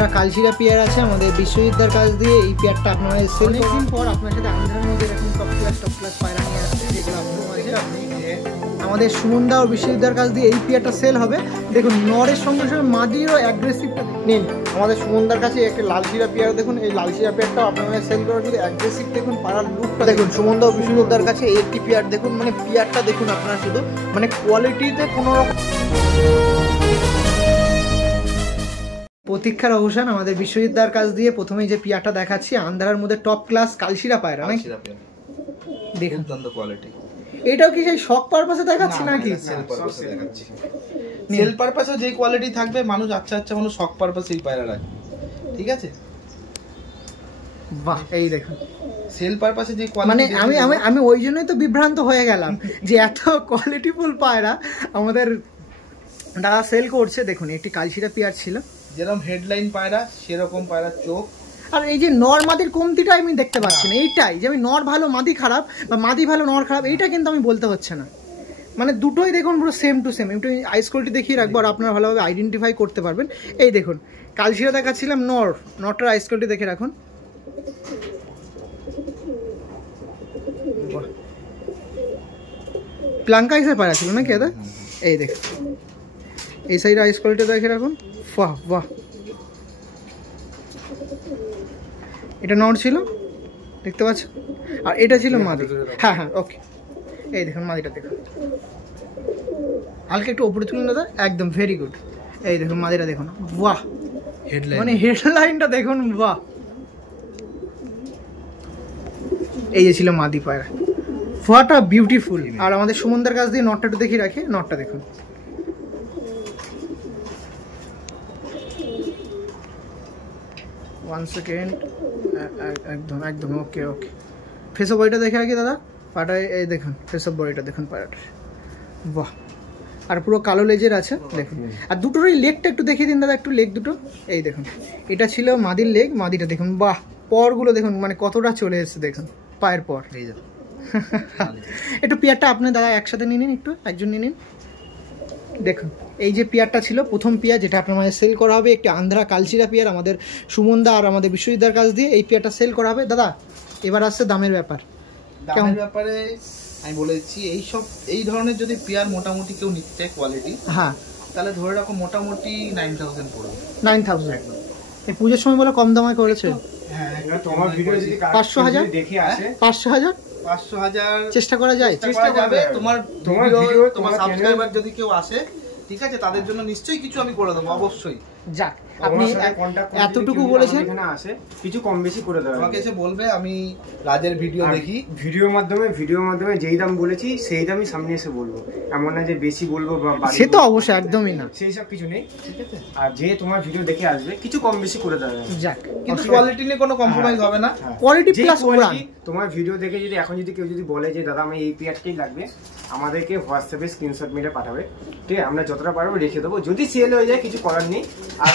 Andhra কালচিরা pair আছে আমাদের বিশ্বজিৎদার কাছ দিয়ে। এই পেয়ারটা আপনারা অনেকদিন পর আপনার সাথে আন্ধ্রার মধ্যে এরকম টপ ক্লাস পায়রা নিয়ে আসছে, যেগুলো আপনি আমাদের সুমনদা ও বিশ্বজিৎদার কাছ দিয়ে এই পেয়ারটা সেল হবে। দেখুন নরের সঙ্গে সঙ্গে মাদিরও অ্যাগ্রেসিভটা নিন। আমাদের সুমনদার কাছে একটা লালচিরা পেয়ার দেখুন, এই লালচিরা পেয়ারটাও আপনারা সেল করার যদি অ্যাগ্রেসিভ দেখুন পাড়ার লুকটা দেখুন। সুমনদা ও বিশ্বজিৎদার কাছে এই একটি পেয়ার দেখুন, মানে পেয়ারটা দেখুন আপনারা শুধু, মানে কোয়ালিটিতে কোনো রকম। প্রতীক্ষার অবসান আমাদের বিশ্বজিৎদার কাছ দিয়ে প্রথমেই যে পেয়ারটা দেখাচ্ছি আন্ধ্রার মধ্যে টপ ক্লাস কালচিরা পায়রা নাকি দেখুন, কোয়ালিটি। এটাও কি সেই শখ পারপাসে দেখাচ্ছি নাকি? সেল পারপাসে দেখাচ্ছি। সেল পারপাসে যে কোয়ালিটি থাকবে মানুষ আচ্ছা মানুষ শখ পারপাসে এই পায়রা রাখে, ঠিক আছে? বাহ, এই দেখুন সেল পারপাসে যে কোয়ালিটি, মানে আমি ওই জন্যই তো বিভ্রান্ত হয়ে গেলাম যে এত কোয়ালিটিফুল পায়রা আমাদের দাদা সেল করছে। দেখুন একটি কালচিরা পেয়ার ছিল, যেরকম হেডলাইন পায়রা সেরকম পায়রা চোখ। আর এই যে নর মাদির কমতিটা আমি দেখতে পাচ্ছি না, এইটাই যে আমি নর ভালো মাদি খারাপ বা মাদি ভালো নর খারাপ এইটা কিন্তু আমি বলতে হচ্ছে না, মানে দুটোই দেখুন পুরো সেম টু সেম। একটু আইস কোয়ালিটি দেখিয়ে রাখবো আর আপনারা ভালোভাবে আইডেন্টিফাই করতে পারবেন। এই দেখুন কালচিরা দেখাচ্ছিলাম, নরটার আইস কোয়ালিটি দেখে রাখুন। প্লাঙ্কা হিসেবে পায়রা ছিল নাকি দাদা? এই দেখুন এই সাইডে আইস কোয়ালিটি দেখে রাখুন। বাহ বাহ, এটা নর ছিল দেখতে পাচ্ছ, আর এটা ছিল মাদি। হ্যাঁ ওকে, এই দেখুন মাদিটা দেখুন, হালকা একটু ওপরে তুলুন দাদা, একদম ভেরি গুড। এই দেখুন মাদিটা দেখুন, বাহ হেডলাইন, মানে হেডলাইনটা দেখুন, বাহ। এই যে ছিল মাদি পায়রা, হোয়াট আ বিউটিফুল। আর আমাদের সুমনদার কাছ দিয়ে নটটা একটু দেখিয়ে রাখি, নটটা দেখুন, ওয়ান সেকেন্ড, একদম ওকে। ফেস অফ বডিটা দেখে রাখি দাদা, পাটায় এই দেখুন ফেস অফ বডিটা দেখুন পায়রাটার, বাহ। আর পুরো কালো লেজের আছে দেখুন। আর দুটোরই লেগটা একটু দেখিয়ে দিন দাদা, একটু লেগ দুটো। এই দেখুন এটা ছিল মাদির লেগ, মাদিটা দেখুন, বাহ পরগুলো দেখুন মানে কতটা চলে এসেছে দেখুন পায়ের পর। একটু পেয়ারটা আপনি দাদা একসাথে নিয়ে নিন, একটু একজন নিয়ে নিন। দেখুন এই যে পেয়ারটা ছিল প্রথম পেয়ার, যেটা আপনার মাঝে সেল করা হবে, একটি আন্ধ্রা কালচিরা পেয়ার আমাদের সুমনদা আর আমাদের বিশ্বজিৎদার কাছ দিয়ে এই পেয়ারটা সেল করা হবে। দাদা এবার আসছে দামের ব্যাপার। দামের ব্যাপারে আমি বলেছি এই ধরনের যদি পেয়ার মোটামুটি কেউ নিতে কোয়ালিটি, হ্যাঁ, তাহলে ধরে রাখো মোটামুটি 9000 পড়বে। 9000 একদম। এই পুজোর সময় বলে কম দামে করেছে। হ্যাঁ, তোমার ভিডিও যদি 500,000 দেখে আসে, 500,000 চেষ্টা করা যায়, চেষ্টা যাবে। তোমার ভিডিও তোমার সাবস্ক্রাইবার যদি কেউ আসে, ঠিক আছে, তাদের জন্য নিশ্চয়ই কিছু আমি করে দেবো, অবশ্যই। যাক, আপনি এতটুকু বলেছেন, এখানে আসে কিছু কম বেশি করে দেবে, আমাকে এসে বলবে, আমি রাজের ভিডিও দেখি, ভিডিওর মাধ্যমে যেই দাম বলেছি সেই দামই সামনে এসে বলবো, এমন না যে বেশি বলবো বা সে তো অবশ্যই একদমই না, সেই সব কিছু নেই, ঠিক আছে। আর যে তোমার ভিডিও দেখে আসবে কিছু কম বেশি করে দেবে, যাক, কিন্তু কোয়ালিটি নিয়ে কোনো কম্প্রোমাইজ হবে না। কোয়ালিটি প্লাস উড়ান। তোমার ভিডিও দেখে যদি এখন যদি কেউ যদি বলে যে দাদা আমি এই পেয়ারটাই লাগবে, আমাদেরকে হোয়াটসঅ্যাপে স্ক্রিনশট মেরে পাঠাবে, ঠিক আছে, আমরা যতটা পারবো রেখে দেবো। যদি সেল হয়ে যায় কিছু করার নেই, আর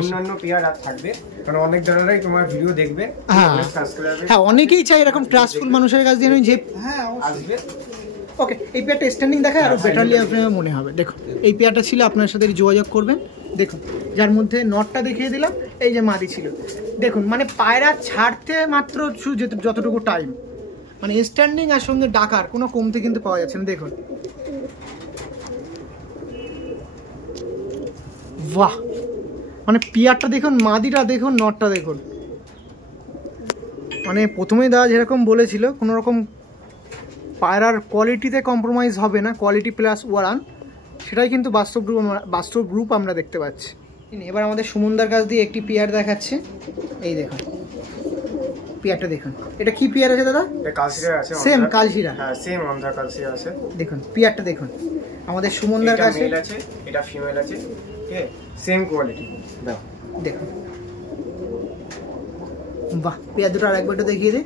অন্যান্য পেয়ার আর থাকবে, কারণ অনেক ধরনেরই তোমার ভিডিও দেখবে, হ্যাঁ অনেকেই চাই এরকম ট্রাস্টফুল মানুষের কাছ দিয়ে যে হ্যাঁ আসবে। ওকে, এই পেয়ারটা স্ট্যান্ডিং দেখায় আরো বেটারলি আপনার মনে হবে। দেখুন এই পেয়ারটা ছিল, আপনার সাথে যোগাযোগ করবেন। দেখুন যার মধ্যে নটটা দেখিয়ে দিলাম, এই যে মাদি ছিল দেখুন, মানে পায়রা ছাড়তে মাত্র যতটুকু টাইম, মানে স্ট্যান্ডিং আর সঙ্গে ডাকার কোনো কমতে কিন্তু পাওয়া যাচ্ছে না। দেখুন বাহ, মানে পেয়ারটা দেখুন, মাদিটা দেখুন, নটটা দেখুন, মানে প্রথমেই দাদা যেরকম বলেছিল কোনো রকম পায়রার কোয়ালিটিতে কম্প্রোমাইজ হবে না, কোয়ালিটি প্লাস ওয়ারান, সেটাই কিন্তু বাস্তব রূপ আমরা দেখতে পাচ্ছি। এবার আমাদের সুমনদার কাছ দিয়ে একটি পেয়ার দেখাচ্ছে, এই দেখুন পেয়ারটা দেখুন, এটা কি পেয়ার আছে দাদা? কালচিরা আছে, সেম কালচিরা, হ্যাঁ সেম আন্ধ্রা কালচিরা আছে। দেখুন পেয়ারটা দেখুন আমাদের সুমনদার কাছে, মেল আছে, এটা ফিমেল আছে, ঠিক আছে, সেম কোয়ালিটি। দাও দেখুন, বাহ, পেয়ার দুটো আরেকবার একটু দেখিয়ে দিই।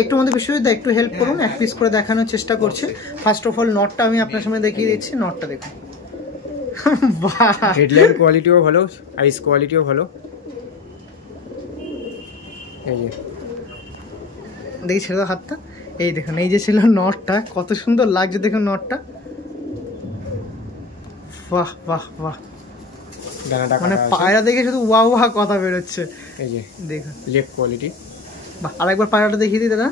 একটু আমাদের বিশ্বজিৎ একটু হেল্প করুন, এক পিস করে দেখানোর চেষ্টা করছে। ফার্স্ট অফ অল নটটা আমি আপনার সামনে দেখিয়ে দিচ্ছি, নটটা দেখুন, বাহ, হেডলাইন কোয়ালিটিও ভালো, আইস কোয়ালিটিও ভালো। এই যে দেখি ছেড়ে দাও হাতটা, এই দেখুন এই যে ছিল নটটা, কত সুন্দর লাগছে দেখুন নটটা, বাহ বাহ বাহ। ডানাটা মানে পায়রা দেখে শুধু ওয়া ওয়া কথা বেরোচ্ছে। এই যে দেখুন লেগ কোয়ালিটি। বাহ, আরেকবার পায়রাটা দেখিয়ে দিই দাদা।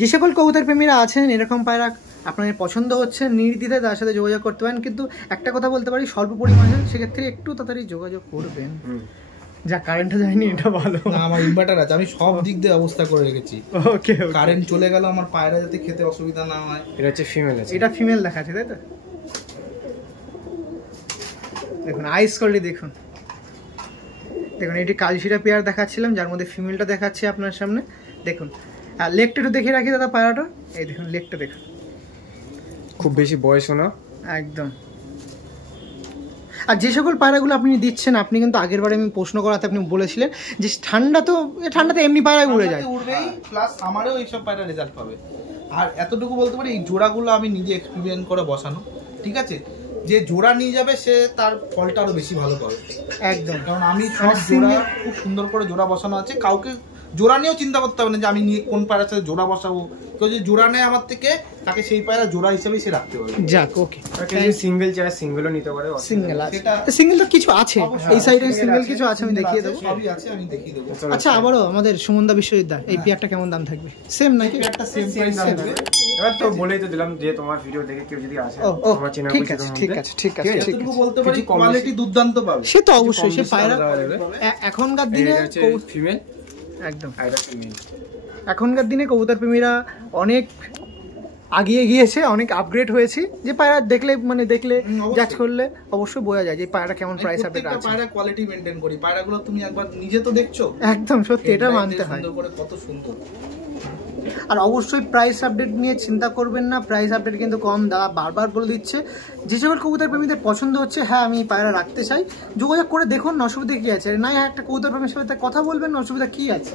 যে সকল কবুতর প্রেমীরা আছেন এরকম পায়রা আপনাদের পছন্দ হচ্ছে, নির্দ্বিধায় তার সাথে যোগাযোগ করতে পারেন। কিন্তু একটা কথা বলতে পারি, স্বল্প পরিমাণে, সেক্ষেত্রে একটু তাড়াতাড়ি যোগাযোগ করবেন। যা কারেন্টটা যায়নি এটা ভালো না, আমার ইনভার্টার আছে, আমি সব দিক দিয়ে ব্যবস্থা করে রেখেছি। ওকে, কারেন্ট চলে গেল আমার পায়রা যাতে খেতে অসুবিধা না হয়। এটা হচ্ছে ফিমেল আছে, এটা ফিমেল দেখাচ্ছে তাই তো? দেখুন আইস কোয়ালিটি দেখুন, দেখুন এটি কালশিরা পেয়ার দেখাচ্ছিলাম, যার মধ্যে ফিমেলটা দেখাচ্ছি আপনার সামনে। দেখুন আর লেগটা একটু দেখে রাখি দাদা পায়রাটা, এই দেখুন লেগটা দেখুন, খুব বেশি বয়সও না একদম। আর যে সকল পায়রাগুলো আপনি দিচ্ছেন, আপনি কিন্তু আগের বারে আমি প্রশ্ন করাতে আপনি বলেছিলেন যে ঠান্ডাতে এমনি পায়রায় উড়ে যায়, উড়বেই, প্লাস আমারও এইসব পায়রা রেজাল্ট পাবে। আর এতটুকু বলতে পারি, এই জোড়াগুলো আমি নিজে এক্সপেরিমেন্ট করে বসানো, ঠিক আছে? যে জোড়া নিয়ে যাবে সে তার ফলটা আরো বেশি ভালো পাবে, একদম। কারণ আমি সব জোড়া খুব সুন্দর করে জোড়া বসানো আছে, কাউকে জোড়া নিয়েও চিন্তা করতে হবে না যে আমি নিয়ে কোন পায়রার সাথে জোড়া বসাবো। কেউ যদি জোড়া নেয় আমার থেকে, তাকে সেই পায়রা জোড়া হিসেবেই সে রাখতে পারবে। যাক, ওকে। সিঙ্গেল চাই, সিঙ্গেলও নিতে পারে, সিঙ্গেল আছে, সিঙ্গেল তো কিছু আছে এই সাইডে, সিঙ্গেল কিছু আছে, আমি দেখিয়ে দেবো, সবই আছে, আমি দেখিয়ে দেবো। আচ্ছা, আবারও আমাদের সুমন্দা বিশ্ববিদ্যালয় এই পেয়ারটা কেমন দাম থাকবে? সেম নাকি? একটা সেম প্রাইস থাকবে। এবার তো বলেই তো দিলাম যে তোমার ভিডিও দেখে কেউ যদি আসে, তোমার চেনা ঠিক আছে, ঠিক আছে, ঠিক আছে, ঠিক এতটুকু আছে। বলতে পারি, কোয়ালিটি দুর্দান্ত পাবে। সে তো অবশ্যই, সে পায়রা এখনকার দিনে ফিমেল, একদম এটা ফিমেল। এখনকার দিনে কবুতর প্রেমীরা অনেক আগিয়ে গিয়েছে, অনেক আপগ্রেড হয়েছে। যে পায়রা দেখলে জাজ করলে অবশ্যই বোঝা যায় যে পায়রা কেমন প্রাইস আপডেট আছে। পায়রা কোয়ালিটি মেইনটেইন করি, পায়রাগুলো তুমি একবার নিজে তো দেখছো, একদম সত্যি, এটা মানতে হয়। সুন্দর করে, কত সুন্দর। আর অবশ্যই প্রাইস আপডেট নিয়ে চিন্তা করবেন না, প্রাইস আপডেট কিন্তু কম, দাদা বারবার বলে দিচ্ছে। যে সকল কবুতর প্রেমীদের পছন্দ হচ্ছে, হ্যাঁ আমি পায়রা রাখতে চাই, যোগাযোগ করে দেখুন, অসুবিধা কী আছে? না, একটা কবুতর প্রেমীর সাথে কথা বলবেন, অসুবিধা কী আছে?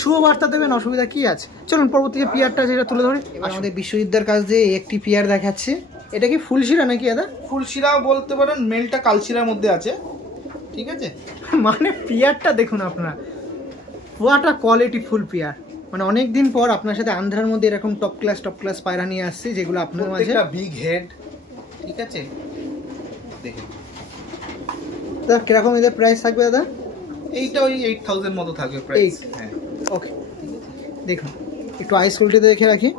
শুভ বার্তা দেবেন, অসুবিধা কী আছে? চলুন পরবর্তী যে পিয়ারটা যেটা তুলে ধরি। এবার আমাদের বিশ্ববিদ্যালয়ের কাছ দিয়ে একটি পিয়ার দেখাচ্ছে। এটা কি ফুলশিরা নাকি দাদা? ফুলশিরা বলতে পারেন, মেলটা কালশিরার মধ্যে আছে, ঠিক আছে? মানে পিয়ারটা দেখুন আপনারা, হোয়াট আ কোয়ালিটি ফুল পিয়ার। মানে অনেকদিন পর আপনার সাথে আন্ধ্রার মধ্যে এরকম টপ ক্লাস পায়রা নিয়ে আসছি, যেগুলো আপনার মাঝে বিগ হেড, ঠিক আছে? দেখুন দাদা কিরকম এদের প্রাইস থাকবে দাদা? এইটা ওই 8000 মতো থাকবে প্রাইস। হ্যাঁ, ওকে। দেখুন একটু আইস কোয়ালিটি দেখে রাখি।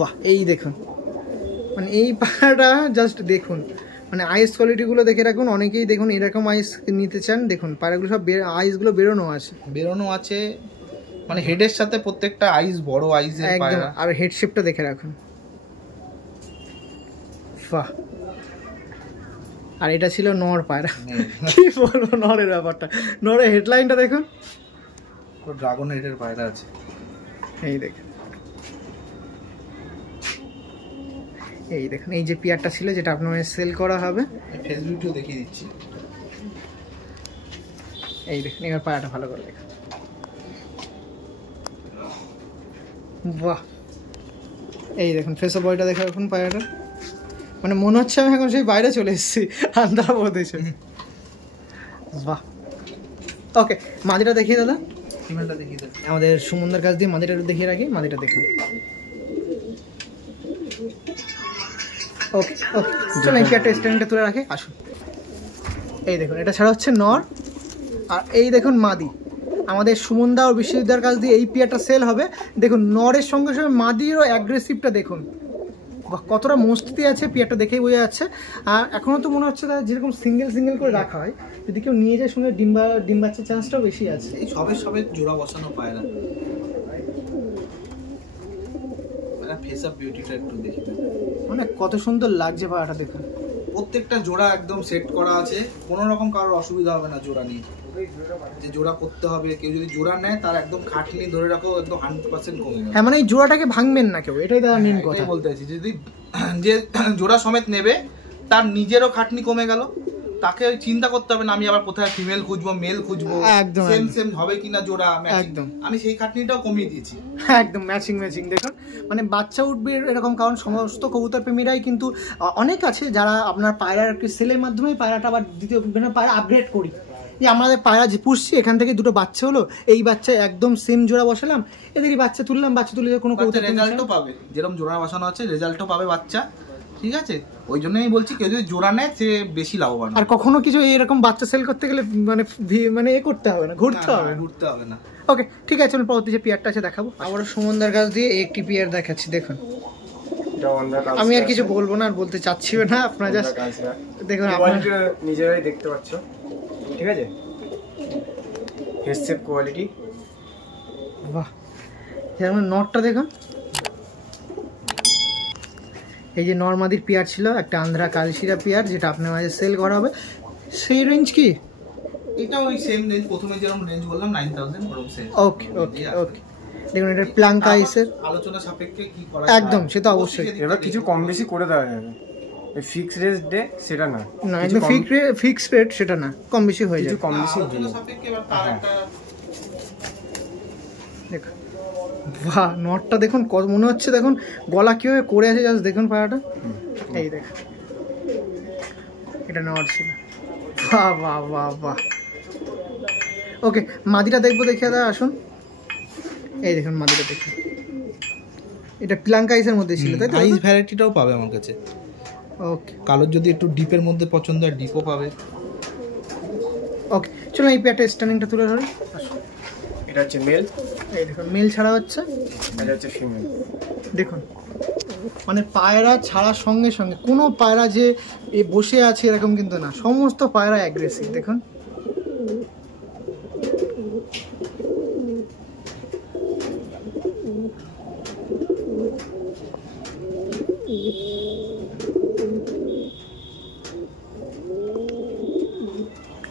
বাহ, এই দেখুন, মানে এই পায়রাটা জাস্ট দেখুন, মানে আইস কোয়ালিটিগুলো দেখে রাখুন। অনেকেই দেখুন এরকম আইস নিতে চান, দেখুন পায়রাগুলো সব আইসগুলো বেরোনো আছে, মানে হেডের সাথে প্রত্যেকটা আইস বড় আইসের পায়রা। আর হেড শেপটা দেখে রাখুন, বাহ। আর এটা ছিল নর পায়রা, কি বলবো নরের ব্যাপারটা, নরের হেডলাইনটা দেখুন, ড্রাগন হেডের পায়রা আছে, এই দেখুন, এই দেখুন। এই যে পিয়ারটা ছিল যেটা আপনার সেল করা হবে, ফেসবুকেও দেখিয়ে দিচ্ছি, এই দেখুন। এবার পায়রাটা ভালো করে দেখুন, বাহ। এই দেখুন ফেস অফ বয়টা দেখে এখন পায়রাটা, মানে মনে হচ্ছে আমি এখন সেই বাইরে চলে এসেছি আন্ধ্রা প্রদেশে। বাহ, ওকে। মাদিটা দেখিয়ে দাদা, ফিমেলটা দেখিয়ে দেন। আমাদের সুমন্দার কাছ দিয়ে মাদিটা দেখিয়ে রাখি, মাদিটা দেখুন। ওকে ওকে, চলো এই একটা স্ট্যান্ডে তুলে রাখি, আসুন। এই দেখুন, এটা ছাড়া হচ্ছে নর, আর এই দেখুন মাদি। আমাদের সুমন্দা ও বিশ্ববিদ্যালয়ের কাছ দিয়ে এই পেয়ারটা সেল হবে। দেখুন নরের সঙ্গে সঙ্গে মাদিরও অ্যাগ্রেসিভটা দেখুন, কতটা মস্তি আছে, পেয়ারটা দেখেই বোঝা যাচ্ছে। আর এখনও তো মনে হচ্ছে তারা যেরকম সিঙ্গেল করে রাখা হয়, যদি কেউ নিয়ে যায় সঙ্গে ডিম বাচ্চার চান্সটাও বেশি আছে। এই সবে জোড়া বসানো পায়রা, ফেস আপ বিউটিটা একটু দেখি, মানে কত সুন্দর লাগছে পায়রাটা দেখুন। প্রত্যেকটা জোড়া একদম সেট করা আছে, কোনো রকম কারোর অসুবিধা হবে না জোড়া নিয়ে। যে জোড়া করতে হবে, কেউ যদি জোড়া নেয় তার একদম খাটনি ধরে রাখো, একদম 100% কমে যাবে। হ্যাঁ, মানে এই জোড়াটাকে ভাঙবেন না কেউ, এটাই তার মেন কথা বলতে চাইছি। যদি যে জোড়া সমেত নেবে তার নিজেরও খাটনি কমে গেল, তাকে চিন্তা করতে হবে না আমি আবার কোথায় ফিমেল খুঁজবো, মেল খুঁজবো, একদম সেম হবে কিনা জোড়া, একদম আমি সেই খাটনিটাও কমিয়ে দিয়েছি, একদম ম্যাচিং। দেখুন মানে বাচ্চা উঠবে এরকম, কারণ সমস্ত কবুতর প্রেমীরাই কিন্তু অনেক আছে যারা আপনার পায়রার একটি সেলের মাধ্যমে পায়রাটা আবার দ্বিতীয় পায়রা আপগ্রেড করি, যে আমাদের পায়রা যে পুষছি এখান থেকে দুটো বাচ্চা হলো, এই বাচ্চা একদম সেম জোড়া বসালাম, এদেরই বাচ্চা তুললাম, বাচ্চা তুলে কোনো কবুতর রেজাল্টও পাবে, যেরকম জোড়া বসানো আছে রেজাল্টও পাবে বাচ্চা, ঠিক আছে, ওই জন্য আমি বলছি কেউ যদি জোড়া নেয় সে বেশি লাভবান। আর কখনো কিছু এরকম বাচ্চা সেল করতে গেলে মানে এ করতে হবে না, ঘুরতে হবে না। ওকে ঠিক আছে, চলুন পরবর্তী যে পেয়ারটা আছে দেখাবো। আবারও সুমনদার কাছ দিয়ে একটি পেয়ার দেখাচ্ছি। দেখুন আমি আর কিছু বলবো না, আর বলতে চাচ্ছিও না, আপনারা জাস্ট দেখুন, আপনারা নিজেরাই দেখতে পাচ্ছ। ঠিক আছে, হেডসেট কোয়ালিটি, বাহ, যেমন নটটা দেখুন। এই যে নর্মাদির পেয়ার ছিল, একটা আন্ধ্রা কালশিরা পেয়ার, যেটা আপনার মাঝে সেল করা হবে। সেই রেঞ্জ কি? এটা ওই সেম রেঞ্জ, প্রথমে যেরকম রেঞ্জ বললাম 9000 ওরকম সেল। ওকে ওকে ওকে, দেখুন এটা প্লাঙ্কা আইসের আলোচনা সাপেক্ষে কি করা একদম, সে তো অবশ্যই। এবার কিছু কম বেশি করে দেওয়া যাবে, ফিক্স রেট ডে সেটা না, না একদম ফিক্স রেট সেটা না, কম বেশি হয়ে যায়, কম বেশি আলোচনা সাপেক্ষে। এবার তার একটা দেখুন, বাহ নটটা দেখুন কত মনে হচ্ছে, দেখুন গলা কিভাবে করে আছে, জাস্ট দেখুন পায়াটা, এই দেখুন এটা নট ছিল, বাহ বাহ বাহ বাহ। ওকে মাদিটা দেখবো, দেখে দাদা আসুন, এই দেখুন মাদিটা দেখুন, এটা প্লাঙ্কা আইসের মধ্যে ছিল তাই তো? আইস ভ্যারাইটিটাও পাবে আমার কাছে। ওকে, কালোর যদি একটু ডিপের মধ্যে পছন্দ হয় ডিপও পাবে। ওকে চলো এই পেয়ারটা স্ট্যান্ডিংটা তুলে ধরি। এটা হচ্ছে মেল, এই দেখুন মেল ছাড়া হচ্ছে, এটা হচ্ছে ফিমেল। দেখুন মানে পায়রা ছাড়ার সঙ্গে সঙ্গে কোনো পায়রা যে বসে আছে এরকম কিন্তু না, সমস্ত পায়রা অ্যাগ্রেসিভ। দেখুন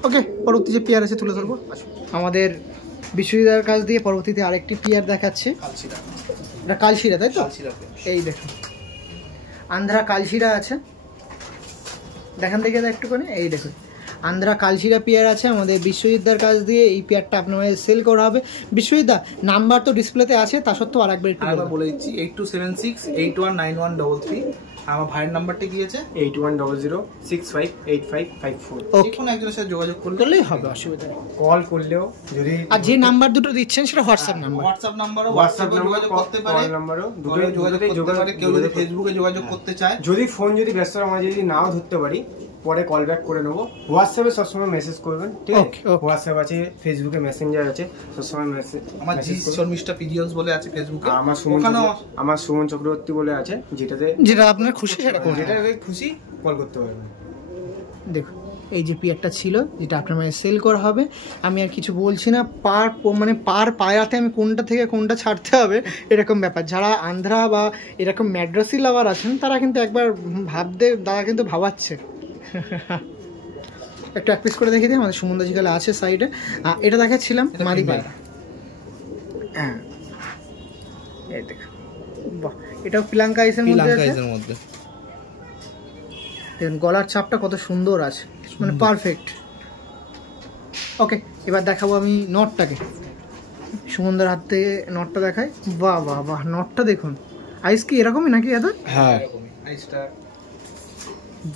ওকে, পরবর্তী যে পেয়ার আছে তুলে ধরবো। আমাদের বিশ্বজিদার কাছ দিয়ে পরবর্তীতে আরেকটি পেয়ার দেখাচ্ছে, এটা কালশিরা তাই তো? এই দেখুন আন্ধ্রা কালশিরা আছে, দেখান দেখে একটুখানি, এই দেখুন আন্ধ্রা কালশিরা পেয়ার আছে আমাদের বিশ্বজিদার কাছ দিয়ে। এই পেয়ারটা আপনার সেল করা হবে। বিশ্বজিদা নাম্বার তো ডিসপ্লেতে আছে, তা সত্ত্বেও আরেকবার একটু বলে দিচ্ছি, 8276819133। আমার ভাইয়ের নাম্বারটা কি আছে? 8100658554। কোনো একজনের সাথে যোগাযোগ করলেই হবে, অসুবিধা নেই। কল করলেও যদি, আর যে নাম্বার দুটো দিচ্ছেন সেটা হোয়াটসঅ্যাপ নাম্বার, হোয়াটসঅ্যাপে যোগাযোগ করতে পারে, নাম্বারও দুটোই যোগাযোগ করতে পারে। কেউ যদি ফেসবুকে যোগাযোগ করতে চায়, যদি ফোন যদি ব্যস্ত আমরা যদি নাও ধরতে পারি, পরে কল ব্যাক করে নেবো। হোয়াটসঅ্যাপে সবসময় মেসেজ করবেন, ঠিক আছে? হোয়াটসঅ্যাপ আছে, ফেসবুকে মেসেঞ্জার আছে, সবসময় মেসেজ। আমার জি শর্মিষ্ঠা পিডিওস বলে আছে ফেসবুকে, আমার সুমন চক্রবর্তী বলে আছে, যেটা আপনার খুশি সেটা করুন, যেটা খুশি কল করতে পারবেন। দেখুন এই যে পেয়ারটা ছিল, যেটা আপনার মানে সেল করা হবে। আমি আর কিছু বলছি না, পার পায়রাতে আমি কোনটা থেকে কোনটা ছাড়তে হবে এরকম ব্যাপার। যারা আন্ধ্রা বা এরকম ম্যাড্রাসি লাভার আছেন তারা কিন্তু একবার ভাবতে, দাদা কিন্তু ভাবাচ্ছে। একটু এক পিস করে দেখে দিই, আমাদের সুমন্দা জিগালে আছে সাইডে। এটা দেখাচ্ছিলাম মাদি পায়রা, হ্যাঁ এই দেখুন, বাহ এটাও প্লাঙ্কা আইসের মধ্যে। দেখুন গলার চাপটা কত সুন্দর আছে, মানে পারফেক্ট। ওকে এবার দেখাবো আমি নটটাকে, সুমন্দার হাত থেকে নটটা দেখাই। বাহ বাহ বাহ, নটটা দেখুন, আইস কি এরকমই নাকি দাদা? হ্যাঁ,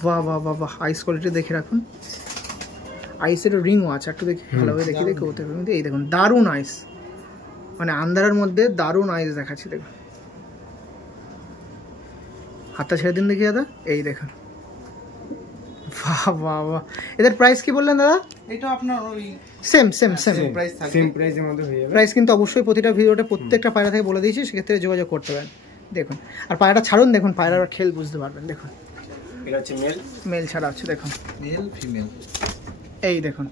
বাহ বাহ বাহ বাহ, আইস কোয়ালিটি দেখে রাখুন। আইসের রিংও আছে, একটু দেখি ভালোভাবে দেখি ওতে। এই দেখুন দারুণ আইস, মানে আন্ধারের মধ্যে দারুণ আইস দেখাচ্ছি। দেখুন হাতটা ছেড়ে দিন দেখি দাদা, এই দেখুন, বাহ বাহ বাহ। এদের প্রাইস কি বললেন দাদা? এটা আপনার ওই সেম প্রাইসের মধ্যে হয়ে যাবে। প্রাইস কিন্তু অবশ্যই প্রতিটা ভিডিওতে প্রত্যেকটা পায়রা থেকে বলে দিয়েছি, সেক্ষেত্রে যোগাযোগ করতে পারেন। দেখুন আর পায়রাটা ছাড়ুন, দেখুন পায়রার খেল বুঝতে পারবেন। দেখুন এটা হচ্ছে মেল ছাড়া আছে, দেখুন মেল ফিমেল, এই দেখুন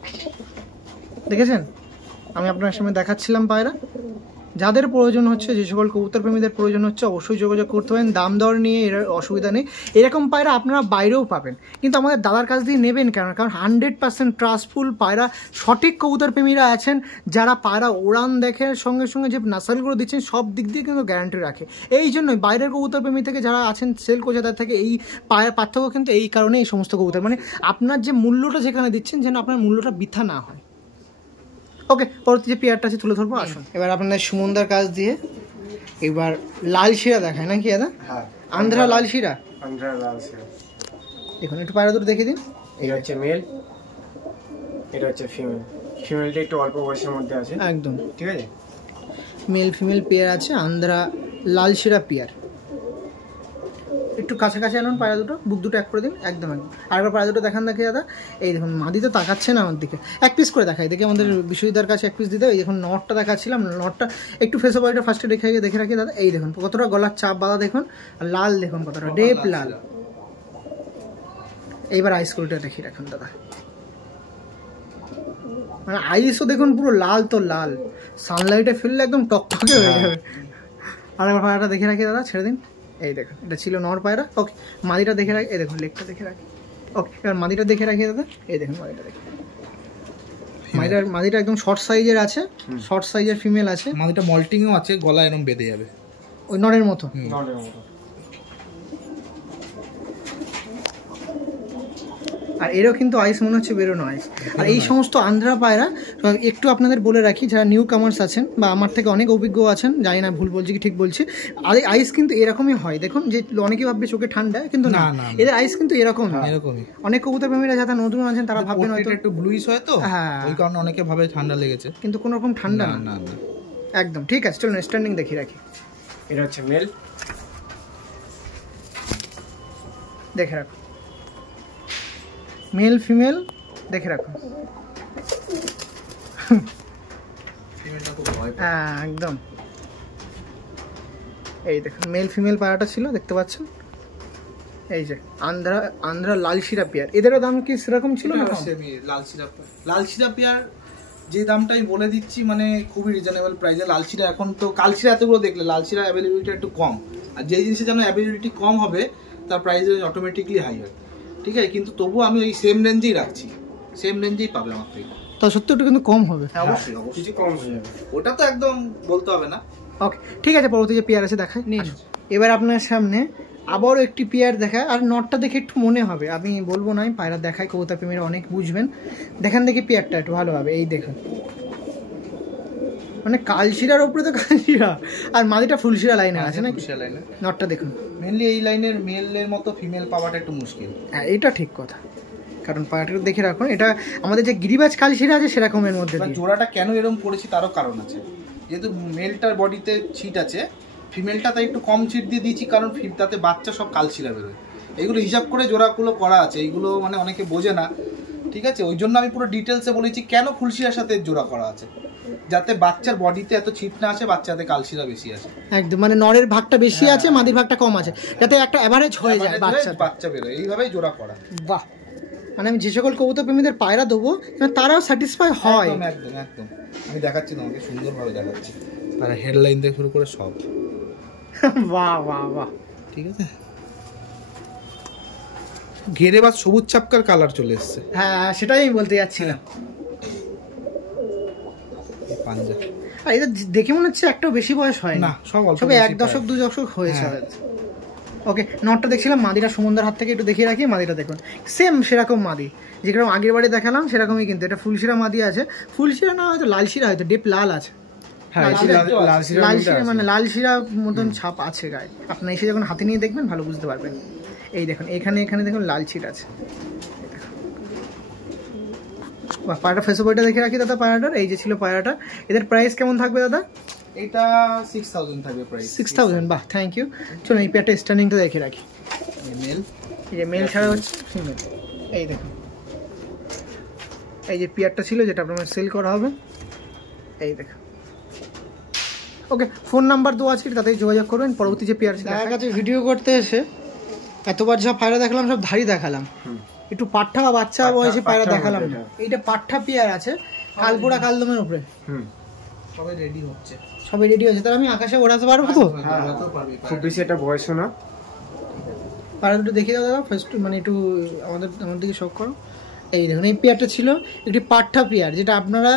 দেখেছেন? আমি আপনার সামনে দেখাচ্ছিলাম পায়রা। যাদের প্রয়োজন হচ্ছে, যে সকল কবুতর প্রেমীদের প্রয়োজন হচ্ছে, অবশ্যই যোগাযোগ করতে পারেন। দাম দর নিয়ে এর অসুবিধা নেই। এরকম পায়রা আপনারা বাইরেও পাবেন, কিন্তু আমাদের দাদার কাছ দিয়ে নেবেন কেন? কারণ 100% ট্রাস্টফুল পায়রা, সঠিক কবুতর প্রেমীরা আছেন যারা পায়রা ওড়ান দেখে, সঙ্গে সঙ্গে যে নাসালগুলো দিচ্ছেন সব দিক দিয়ে কিন্তু গ্যারান্টি রাখে। এই জন্যই বাইরের কবুতর প্রেমী থেকে যারা আছেন সেল করছে তাদের থেকে এই পায়রা পার্থক্য কিন্তু এই কারণে। এই সমস্ত কবুতর মানে আপনার যে মূল্যটা যেখানে দিচ্ছেন, যেন আপনার মূল্যটা বৃথা না হয়। ওকে পরবর্তী যে পেয়ারটা আছে তুলে ধরবো, আসুন। এবার আপনাদের সুমনদার কাছ দিয়ে এবার লাল শিরা দেখায় নাকি দাদা? হ্যাঁ, আন্ধ্রা লাল শিরা। দেখুন একটু পায়রা দুটো দেখে দিন। এটা হচ্ছে মেল, এটা হচ্ছে ফিমেল। ফিমেলটা একটু অল্প বয়সের মধ্যে আছে, একদম ঠিক আছে। মেল ফিমেল পেয়ার আছে, আন্ধ্রা লাল শিরা পেয়ার। একটু কাছাকাছি আনুন পায়রা দুটো, বুক দুটো এক করে দিন, একদম একদম। আরেকবার পায়রা দুটো দেখান দেখি দাদা। এই দেখুন মাদি তো তাকাচ্ছে না আমার দিকে, এক পিস করে দেখাই দেখি, আমাদের বিশ্ববিদ্যার কাছে এক পিস দিতে। এই দেখুন নটটা দেখাচ্ছিলাম, নটটা একটু ফেস ওভারটা ফার্স্টে দেখে রাখি দাদা। এই দেখুন কতটা গলার চাপ বাঁধা দেখুন, আর লাল দেখুন কতটা ডেপ লাল। এইবার আইস কোয়ালিটি দেখি রাখুন দাদা, মানে আইসও দেখুন পুরো লাল তো লাল, সানলাইটে ফেললে একদম টকটকে হয়ে যাবে। আর একবার পায়রাটা দেখে রাখি দাদা, ছেড়ে দিন। এই দেখুন এটা ছিল নর পায়রা। ওকে মাদিটা দেখে রাখি, এই দেখুন লেগটা দেখে রাখি। ওকে এবার মাদিটা দেখে রাখি দাদা। এই দেখুন মাদিটা দেখে, মাদিটা একদম শর্ট সাইজের আছে, শর্ট সাইজের ফিমেল আছে। মাদিটা মল্টিংও আছে, গলা এরকম বেঁধে যাবে ওই নরের মতো। আর এরও কিন্তু আইস মনে হচ্ছে বেরোনো আইস। আর এই সমস্ত আন্ধ্রা পায়রা একটু আপনাদের বলে রাখি, যারা নিউ কামার্স আছেন বা আমার থেকে অনেক অভিজ্ঞ আছেন, জানি না ভুল বলছি কি ঠিক বলছি, আর আইস কিন্তু এরকমই হয়। দেখুন যে অনেকে ভাববে চোখে ঠান্ডা, কিন্তু না, এদের আইস কিন্তু এরকম এরকমই। অনেক কবুতর প্রেমীরা যারা নতুন আছেন তারা ভাববেন হয়তো একটু ব্লুইশ হয় তো, হ্যাঁ ওই কারণে অনেকে ভাবে ঠান্ডা লেগেছে, কিন্তু কোনো রকম ঠান্ডা না, না একদম ঠিক আছে। চলুন স্ট্যান্ডিং দেখি রাখি। এটা হচ্ছে মেল, দেখে রাখুন মেল ফিমেল দেখে রাখুন। হ্যাঁ একদম। এই দেখুন মেল ফিমেল পায়রাটা ছিল, দেখতে পাচ্ছেন। এই যে আন্ধ্রা লাল শিরা পেয়ার, এদেরও দাম কি সেরকম ছিল না? লাল শিরা পেয়ার যে দামটা আমি বলে দিচ্ছি মানে খুবই রিজনেবল প্রাইসে। লাল শিরা এখন তো কালশিরা এতগুলো দেখলে লাল শিরা অ্যাভেলেবিলিটি একটু কম, আর যেই জিনিসের জন্য অ্যাভেলেবিলিটি কম হবে তার প্রাইস অটোমেটিকলি হাই হয়, ঠিক আছে। কিন্তু তবুও আমি ওই সেম রেঞ্জেই রাখছি, সেম রেঞ্জেই পাবে আমার থেকে। তা সত্যি ওটা কিন্তু কম হবে, অবশ্যই কিছু কম হয়ে যাবে, ওটা তো একদম বলতে হবে না। ওকে ঠিক আছে, পরবর্তী যে পেয়ার আছে দেখায় নিন। এবার আপনার সামনে আবারও একটি পেয়ার দেখায়, আর নটটা দেখে একটু মনে হবে, আমি বলবো না আমি পায়রা দেখাই, কবুতর প্রেমীরা অনেক বুঝবেন। দেখান দেখি পেয়ারটা একটু ভালোভাবে। এই দেখুন মানে কালশিরার উপরে তো কালশিরা, আর মাদিটা ফুলশিরা লাইনে আছে না? ফুলশিরা লাইনে। নটটা দেখুন, মেনলি এই লাইনের মেলের মতো ফিমেল পাওয়াটা একটু মুশকিল। হ্যাঁ এটা ঠিক কথা, কারণ পায়রাটা দেখে রাখুন, এটা আমাদের যে গিরিবাজ কালশিরা আছে সেরকমের মধ্যে। জোড়াটা কেন এরকম করেছি তারও কারণ আছে, যেহেতু মেলটার বডিতে ছিট আছে, ফিমেলটা তাই একটু কম ছিট দিয়ে দিয়েছি, কারণ তাতে বাচ্চা সব কালশিরা বেরোয়। এইগুলো হিসাব করে জোড়াগুলো করা আছে, এইগুলো মানে অনেকে বোঝে না, ঠিক আছে। ওই জন্য আমি পুরো ডিটেলসে বলেছি কেন ফুলশিরার সাথে জোড়া করা আছে, যাতে বাচ্চার বডিতে এত ছিট না আসে, বাচ্চাতে কালশিরা বেশি আসে। একদম মানে নরের ভাগটা বেশি আছে, মাদির ভাগটা কম আছে, যাতে একটা এভারেজ হয়ে যায়, বাচ্চা বেরোয়, এইভাবেই জোড়া করা। বাহ, মানে আমি যে সকল কবুতর প্রেমীদের পায়রা দেবো তারাও স্যাটিসফাই হয়। একদম একদম আমি দেখাচ্ছি তোমাকে, সুন্দরভাবে দেখাচ্ছি, তারা হেডলাইন থেকে শুরু করে সব। বাহ বাহ বাহ, ঠিক আছে। ঘেরে বা সবুজ চাপকার কালার চলে এসছে। হ্যাঁ সেটাই আমি বলতে যাচ্ছিলাম। পাঞ্জা আর এটা দেখে মনে হচ্ছে একটাও বেশি বয়স হয় না, সব 1 দশক 2 দশক হয়েছে। ওকে নটটা দেখছিলাম, মাদিটা সুমনদার হাত থেকে একটু দেখিয়ে রাখি। মাদিটা দেখুন সেম সেরকম মাদি যেরকম আগের বারে দেখালাম সেরকমই, কিন্তু এটা ফুলশিরা মাদি আছে, ফুলশিরা না হয়তো লালশিরা, হয়তো ডেপ লাল আছে, লালশিরা মানে লালশিরা মতন ছাপ আছে গায়ে। আপনি এসে যখন হাতে নিয়ে দেখবেন ভালো বুঝতে পারবেন। এই দেখুন এখানে দেখুন লাল ছিট আছে। পায়রাটা ফেস বইটা দেখে রাখি দাদা পায়রাটার। এই যে ছিল পায়রাটা, এদের প্রাইস কেমন থাকবে দাদা? এটা 6000 থাকবে প্রাইস। 6000, বাহ থ্যাংক ইউ। চলুন এই পেয়ারটা স্ট্যান্ডিংটা দেখে রাখি। মেল, এই যে মেল ছাড়া হচ্ছে ফিমেল। এই দেখুন এই যে পেয়ারটা ছিল যেটা আপনার সেল করা হবে, এই দেখুন। ওকে ফোন নাম্বার দেওয়া আছে, তাতেই যোগাযোগ করবেন। পরবর্তী যে পেয়ার দেখা গেছে ভিডিও করতে এসে এতবার যা পায়রা দেখালাম সব ধাড়ি দেখালাম, একটু পাঠা বা বাচ্চা বয়সে পায়রা দেখালাম না। এইটা পাঠা পেয়ার আছে কালপুরা কালদমের উপরে, সবাই রেডি হচ্ছে, সবাই রেডি হচ্ছে। তাহলে আমি আকাশে ওড়াতে পারবো তো? খুব বেশি একটা বয়স না। পায়রা দুটো দেখিয়ে দাও দাদা ফার্স্ট, মানে একটু আমাদের দিকে শখ করো। এই দেখুন এই পেয়ারটা ছিল একটি পাঠা পেয়ার, যেটা আপনারা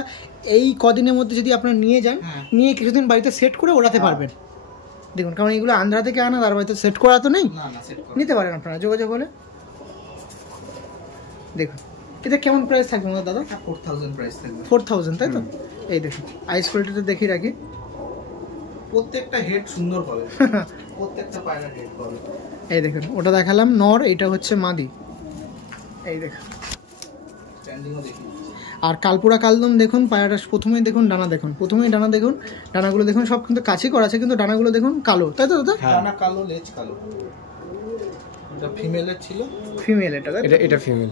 এই কদিনের মধ্যে যদি আপনারা নিয়ে যান, নিয়ে কিছুদিন বাড়িতে সেট করে ওড়াতে পারবেন। দেখুন কারণ এইগুলো আন্ধ্রা থেকে আনা, তার বাড়িতে সেট করা তো নেই, নিতে পারেন আপনারা যোগাযোগ হলে। দেখুন এটা কেমন প্রাইস থাকবে আমাদের দাদা? 4000 প্রাইস থাকবে। 4000 তাই তো? এই দেখুন আইস কোয়ালিটিটা দেখিয়ে রাখি, প্রত্যেকটা হেড সুন্দর হবে, প্রত্যেকটা পায়রা হেড হবে। এই দেখুন ওটা দেখালাম নর, এটা হচ্ছে মাদি। এই দেখুন স্ট্যান্ডিংও দেখি। আর কালপুরা কালদম দেখুন পায়রাটা প্রথমেই দেখুন ডানা দেখুন, ডানা দেখুন, ডানাগুলো দেখুন সব কিন্তু কাছে করা আছে, কিন্তু ডানাগুলো দেখুন কালো, তাই তো দাদা? ডানা কালো, লেজ কালো। এটা ফিমেলের ছিল, ফিমেল এটা এটা ফিমেল।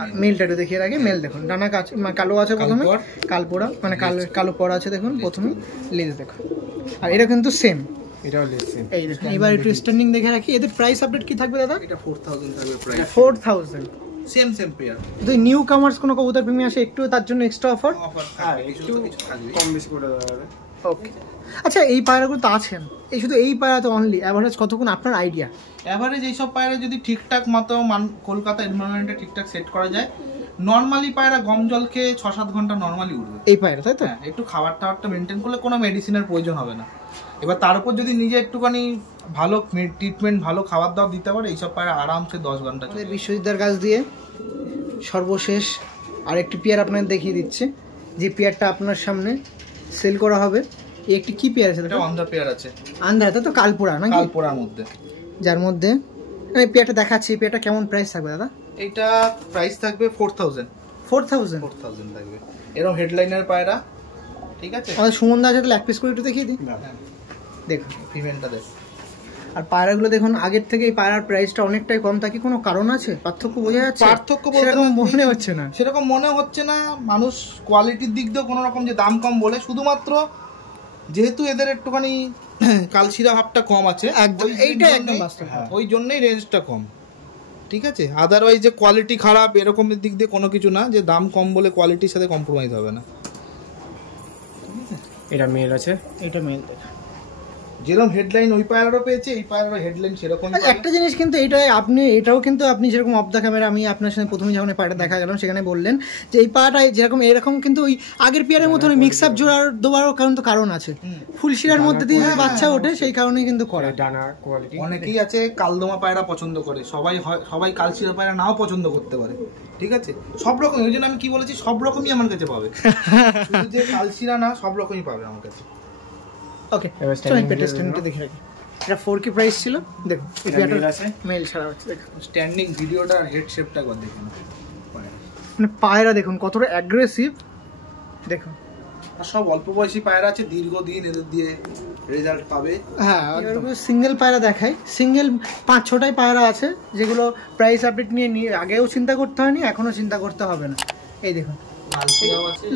আর মেলটা একটু দেখিয়ে রাখি। মেল দেখুন ডানা কালো আছে প্রথমে, কালপোড়া মানে কালো পড়া আছে দেখুন প্রথমে, লেজ দেখুন। আর এটা কিন্তু সেম, এটাও লেজ সেম। এই দেখুন। এবার একটু স্ট্যান্ডিং দেখে রাখি। এদের প্রাইস আপডেট কি থাকবে দাদা? এটা 4000 থাকবে প্রাইস। 4000 same pair. যদি নিউ কামার্স কোনো কবুতর প্রেমী আসে একটু তার জন্য এক্সট্রা অফার একটু কম বেশি করে দেওয়া যাবে। ওকে। আচ্ছা এই পায়রাগুলো তো আছেন, এই শুধু এই পায়রা তো অনলি অ্যাভারেজ কতক্ষণ আপনার আইডিয়া? এভারেজ এইসব পায়রা যদি ঠিকঠাক মতো কলকাতা এনভায়রনমেন্টে ঠিকঠাক সেট করা যায়, নর্মালি পায়রা গম জল খেয়ে 6-7 ঘন্টা নর্মালি উঠবে এই পায়রা, তাই তো? হ্যাঁ, একটু খাবারটা মেনটেন করলে কোনো মেডিসিনের প্রয়োজন হবে না। এবার তার উপর যদি নিজে একটুখানি ভালো ট্রিটমেন্ট, ভালো খাবার দাবার দিতে পারে, এইসব পায়রা আরামসে 10 ঘন্টা চলে। বিশ্বজিৎদার কাছ দিয়ে সর্বশেষ আরেকটি পেয়ার আপনাদের দেখিয়ে দিচ্ছে, যে পেয়ারটা আপনার সামনে সেল করা হবে। এই একটি কি পেয়ার আছে? এটা অন্ধা পেয়ার আছে, আন্ধার, তো কালপোড়া নাকি? কালপোড়ার মধ্যে, যার মধ্যে মানে পেয়ারটা দেখাচ্ছি। এই পেয়ারটা কেমন প্রাইস থাকবে দাদা? এইটা প্রাইস থাকবে 4000 থাকবে। এরকম হেডলাইনার পায়রা, ঠিক আছে? আমাদের সুমন দা আছে, তাহলে এক পিস করে একটু দেখিয়ে দিই। দেখুন ফিমেলটা দেখ। আর পায়রাগুলো দেখুন আগের থেকে এই পায়রার প্রাইসটা অনেকটাই কম। তা কি কোনো কারণ আছে? পার্থক্য বোঝা যাচ্ছে? পার্থক্য সেরকম মনে হচ্ছে না, সেরকম মনে হচ্ছে না। মানুষ কোয়ালিটির দিক দিয়েও কোনো রকম যে দাম কম বলে, শুধুমাত্র যেহেতু এদের একটুখানি কালশিরা ভাবটা কম আছে, একদম এইটা একদম বাস্তব, ওই জন্যই রেঞ্জটা কম, ঠিক আছে? আদারওয়াইজ যে কোয়ালিটি খারাপ এরকমের দিক দিয়ে কোনো কিছু না, যে দাম কম বলে কোয়ালিটির সাথে কম্প্রোমাইজ হবে না। এটা মেল আছে, এটা মেল। যেরকম হেডলাইন ওই পায়রারও পেয়েছে, এই পায়রারও হেডলাইন সেরকম। একটা জিনিস কিন্তু এটাও কিন্তু আপনি যেরকম অফ দ্য ক্যামেরা আমি আপনার সাথে প্রথমে যখন এই পায়রাটা দেখা গেলাম সেখানে বললেন যে এই পায়রাটা যেরকম এরকম কিন্তু ওই আগের পেয়ারের মতো মিক্স আপ জোড়ার দেওয়ারও কারণ আছে। ফুলশিরার মধ্যে দিয়ে বাচ্চা ওঠে, সেই কারণেই কিন্তু করে। ডানার কোয়ালিটি অনেকেই আছে কালদমা পায়রা পছন্দ করে, সবাই কালশিরা পায়রা নাও পছন্দ করতে পারে, ঠিক আছে? সব রকম, ওই জন্য আমি কি বলেছি, সব রকমই আমার কাছে পাবে, শুধু যে কালশিরা না, সব রকমই পাবে আমার কাছে। ওকে, চলো পেটে স্ট্যান্ডটা দেখে রাখি। এটা 4K প্রাইস ছিল। দেখুন এটা আছে, মেল ছাড়া হচ্ছে। দেখুন স্ট্যান্ডিং ভিডিওটা, হেড শেপটা একবার দেখুন, মানে পায়রা দেখুন কতটা অ্যাগ্রেসিভ দেখুন। আর সব অল্প বয়সী পায়রা আছে, দীর্ঘদিন এদের দিয়ে রেজাল্ট পাবে। হ্যাঁ, সিঙ্গেল পায়রা দেখাই। সিঙ্গেল 5-6টাই পায়রা আছে, যেগুলো প্রাইস আপডেট নিয়ে আগেও চিন্তা করতে হয়নি, এখনও চিন্তা করতে হবে না। এই দেখুন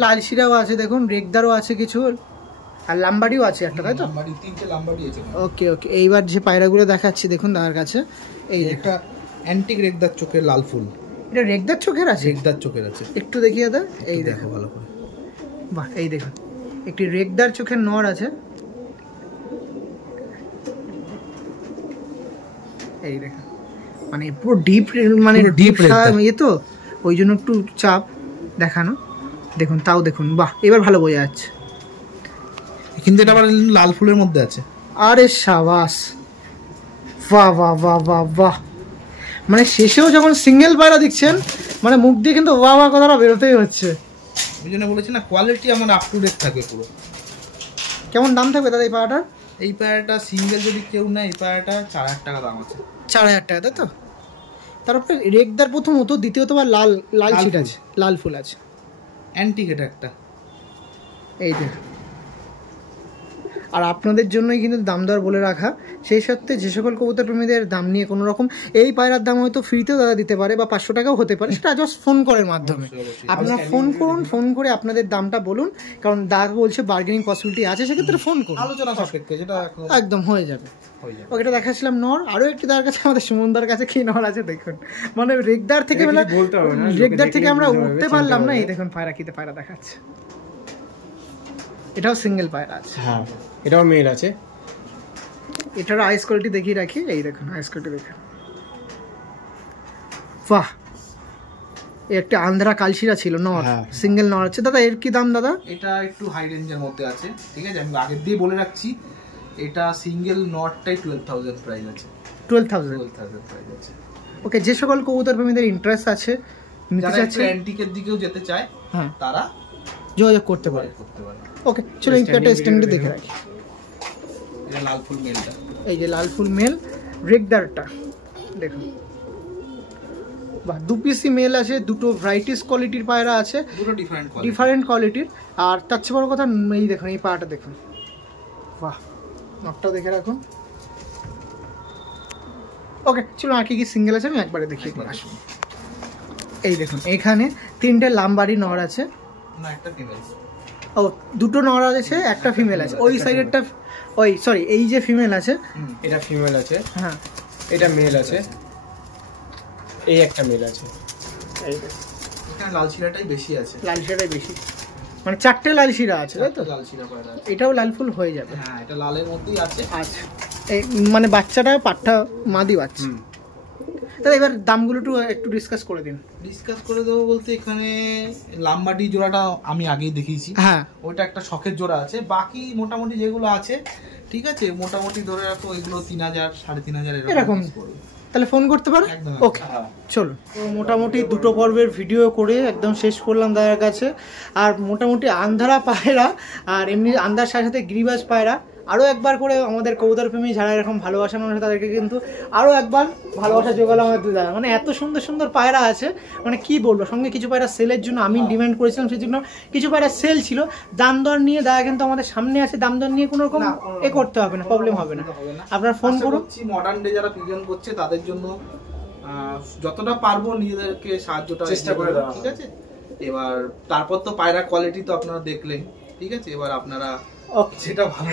লালশিরাও আছে, দেখুন রেগদারও আছে কিছু, আর লাম্বাডিও আছে একটা, তাই তো? 3টে লাম্বাডি আছে। ওকে। এইবার যে পায়রাগুলো দেখাচ্ছি দেখুন দাদার কাছে। এই একটা অ্যান্টিক রেগদার চোখের লাল ফুল। এটা রেগদার চোখের আছে? রেগদার চোখের আছে, একটু দেখিয়ে দাও। এই দেখো ভালো করে, বাহ, এই দেখুন একটি রেগদার চোখের নর আছে। এই দেখুন মানে পুরো ডিপ, মানে ডিপ ইয়ে তো, ওই জন্য একটু চাপ দেখানো। দেখুন তাও দেখুন, বাহ এবার ভালো বোঝা যাচ্ছে। কিন্তু এটা আবার লাল ফুলের মধ্যে আছে। আরে সাবাস, বাহ বাহ বাহ বাহ বাহ। মানে শেষেও যখন সিঙ্গেল পায়রা দিচ্ছেন, মানে মুখ দিয়ে কিন্তু বাহ বাহ কথাটা বেরোতেই হচ্ছে। ওই জন্য বলেছি না, কোয়ালিটি আমার আপ টু ডেট থাকে পুরো। কেমন দাম থাকবে দাদা এই পায়রাটার? এই পায়রাটা সিঙ্গেল যদি কেউ নেয়, এই পায়রাটা 4000 টাকা দাম আছে। 4000 টাকা, তাই তো? তারপরে রেগদার প্রথমত, দ্বিতীয়ত বা লাল ছিট আছে, লাল ফুল আছে, অ্যান্টিক এটা একটা। এই দেখ। আর আপনাদের জন্যই কিন্তু দাম দর বলে রাখা। সেই সত্ত্বে যে সকল কবুতর প্রেমীদের দাম নিয়ে কোনো রকম, এই পায়রার দাম হয়তো ফ্রিতেও দাদা দিতে পারে বা 500 টাকাও হতে পারে, সেটা জাস্ট ফোন কলের মাধ্যমে। আপনারা ফোন করুন, ফোন করে আপনাদের দামটা বলুন, কারণ দাদা বলছে বার্গেনিং পসিবিলিটি আছে, সেক্ষেত্রে ফোন করুন, আলোচনা সাপেক্ষে যেটা একদম হয়ে যাবে। ওকে, এটা দেখাচ্ছিলাম নর। আরও একটি দাদার কাছে, আমাদের সুমনদার কাছে কি নর আছে দেখুন। মানে রেগদার থেকে আমরা উঠতে পারলাম না। এই দেখুন পায়রা কিতে পায়রা দেখাচ্ছে। এটাও সিঙ্গেল পায়রা আছে। হ্যাঁ, এটাও মেল আছে। এটার আইস কোয়ালিটি দেখিয়ে রাখি। এই দেখুন আইস কোয়ালিটি দেখুন, বাহ। একটা আন্ধ্রা কালশিরা ছিল নর, সিঙ্গেল নর আছে। দাদা এর কি দাম দাদা? এটা একটু হাই রেঞ্জের মধ্যে আছে, ঠিক আছে? আমি আগের দিয়ে বলে রাখছি, এটা সিঙ্গেল নটটাই 12000 প্রাইস আছে। 12000 প্রাইস আছে। ওকে, যে সকল কবুতর প্রেমীদের ইন্টারেস্ট আছে, যারা একটু অ্যান্টিকের দিকেও যেতে চায়, হ্যাঁ, তারা যোগাযোগ করতে পারে। ওকে, চলো এই প্যাটা স্ট্যান্ডে দেখে রাখি। এটা লাল ফুল মেলটা, এই যে লাল ফুল মেল রেগদারটা দেখুন, বাহ। 2 পিসি মেল আছে, দুটো ভ্যারাইটিস কোয়ালিটির পায়রা আছে, দুটো ডিফারেন্ট কোয়ালিটির। আর তার চেয়ে বড় কথা, এই দেখুন এই পায়রাটা দেখুন, বাহ। নটটা দেখে রাখুন, ওকে চলো আর কি কি সিঙ্গেল আছে আমি একবারে দেখিয়ে দিই। আসুন এই দেখুন এখানে 3টে লামবাড়ি নর আছে, না একটা ফিমেল। ও 2টো নর আছে, একটা ফিমেল আছে। ওই সাইডেরটা ওই সরি এই যে ফিমেল আছে, এটা ফিমেল আছে, হ্যাঁ এটা মেল আছে, এই একটা মেল আছে। এই এখানে লাল শিরাটাই বেশি আছে, লাল শিরাটাই বেশি, মানে 4টে লাল শিরা আছে তাই তো? লাল শিরা পায়রা আছে। এটাও লাল ফুল হয়ে যাবে। হ্যাঁ এটা লালের মধ্যেই আছে। আচ্ছা এই মানে বাচ্চাটা পাঠা মাদি বাচ্চা। তাহলে এবার দামগুলো একটু ডিসকাস করে দিন। ডিসকাস করে দেবো বলতে এখানে লাম্বাডি জোড়াটা আমি আগেই দেখিয়েছি, হ্যাঁ ওইটা একটা শখের জোড়া আছে। বাকি মোটামুটি যেগুলো আছে ঠিক আছে, মোটামুটি ধরে রাখো এগুলো 3000 3500 এরকম পড়বে। তাহলে ফোন করতে পারো। একদম। ওকে চলো, তো মোটামুটি 2টো পর্বের ভিডিও করে একদম শেষ করলাম দাদার কাছে। আর মোটামুটি আন্ধারা পায়রা আর এমনি আন্ধার সাথে সাথে গিরিবাজ পায়রা আরও একবার করে আমাদের কবুতর প্রেমী যারা এরকম ভালোবাসা মানুষ তাদেরকে কিন্তু আরও একবার ভালোবাসা জোগালো আমাদের দুই দাদা। মানে এত সুন্দর সুন্দর পায়রা আছে, মানে কি বলবো। সঙ্গে কিছু পায়রা সেলের জন্য আমি ডিমান্ড করেছিলাম, সেই জন্য কিছু পায়রা সেল ছিল। দাম দর নিয়ে দাদা কিন্তু আমাদের সামনে আছে, দাম দর নিয়ে কোনো রকম করতে হবে না, প্রবলেম হবে না। আপনার ফোন করুন। মডার্ন ডে যারা পিজন করছে তাদের জন্য যতটা পারবো নিজেদেরকে সাহায্যটা চেষ্টা করে দেওয়া, ঠিক আছে। এবার তারপর তো পায়রা কোয়ালিটি তো আপনারা দেখলেন, ঠিক আছে। এবার আপনারা সেটা ভালো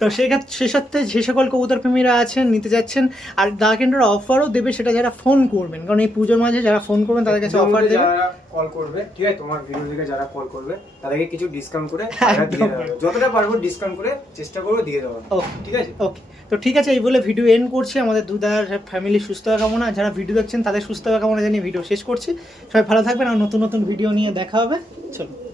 তো সেক্ষেত্রে যে সকল কবুতর প্রেমীরা আছেন নিতে যাচ্ছেন, আর দাদা কিন্তু অফারও দেবে, সেটা যারা ফোন করবেন, কারণ এই পুজোর মাঝে যারা ফোন করবেন তাদের কাছে অফার দেবে। যারা কল করবে ঠিক আছে, তোমার ভিডিও দেখে যারা কল করবে তাদেরকে কিছু ডিসকাউন্ট করে দিয়ে দেবো, যতটা পারবো ডিসকাউন্ট করে চেষ্টা করবো দিয়ে দেবো, ঠিক আছে। ওকে তো ঠিক আছে, এই বলে ভিডিও এন্ড করছি। আমাদের দুধার ফ্যামিলি সুস্থ থাকা কামনা, যারা ভিডিও দেখছেন তাদের সুস্থ থাকা কামনা জানিয়ে ভিডিও শেষ করছি। সবাই ভালো থাকবেন, আর নতুন নতুন ভিডিও নিয়ে দেখা হবে। চলো।